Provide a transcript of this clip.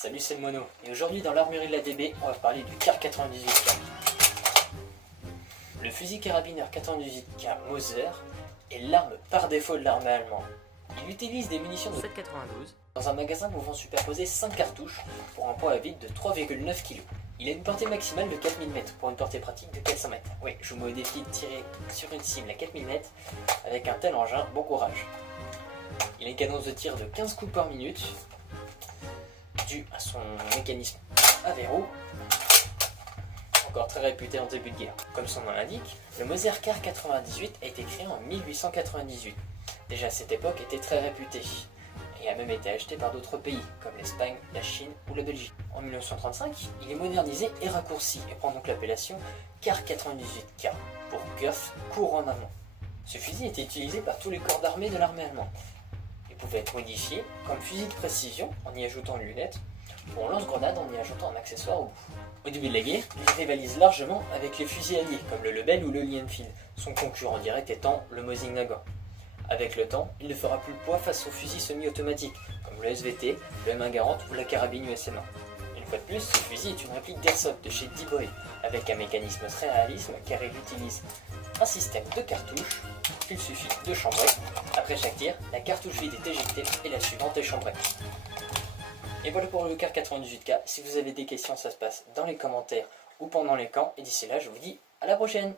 Salut, c'est le Mono, et aujourd'hui dans l'armurerie de la DB, on va parler du CAR 98K. Le fusil carabineur 98K Mauser est l'arme par défaut de l'armée allemande. Il utilise des munitions de 7,92 dans un magasin pouvant superposer 5 cartouches pour un poids à vide de 3,9 kg. Il a une portée maximale de 4000 m pour une portée pratique de 400 m. Oui, je vous mets au défi de tirer sur une cible à 4000 m avec un tel engin, bon courage. Il a une cadence de tir de 15 coups par minute, dû à son mécanisme à verrou, encore très réputé en début de guerre. Comme son nom l'indique, le Mauser CAR 98 a été créé en 1898. Déjà à cette époque était très réputé, et a même été acheté par d'autres pays, comme l'Espagne, la Chine ou la Belgique. En 1935, il est modernisé et raccourci, et prend donc l'appellation CAR 98K, pour Kampf, cours en amont. Ce fusil était utilisé par tous les corps d'armée de l'armée allemande. Il pouvait être modifié comme fusil de précision en y ajoutant une lunette, ou en lance-grenade en y ajoutant un accessoire au bout. Au début de la guerre, il rivalise largement avec les fusils alliés comme le Lebel ou le Lee Enfield, son concurrent direct étant le Mosin Nagant. Avec le temps, il ne fera plus le poids face aux fusils semi-automatiques comme le SVT, le M140 ou la carabine USM1. Une fois de plus, ce fusil est une réplique d'Airsoft de chez D-Boy, avec un mécanisme très réaliste car il utilise un système de cartouches qu'il suffit de chambrer. Après chaque tir, la cartouche vide est éjectée et la suivante est chambrée. Et voilà pour le CAR 98K. Si vous avez des questions, ça se passe dans les commentaires ou pendant les camps. Et d'ici là, je vous dis à la prochaine.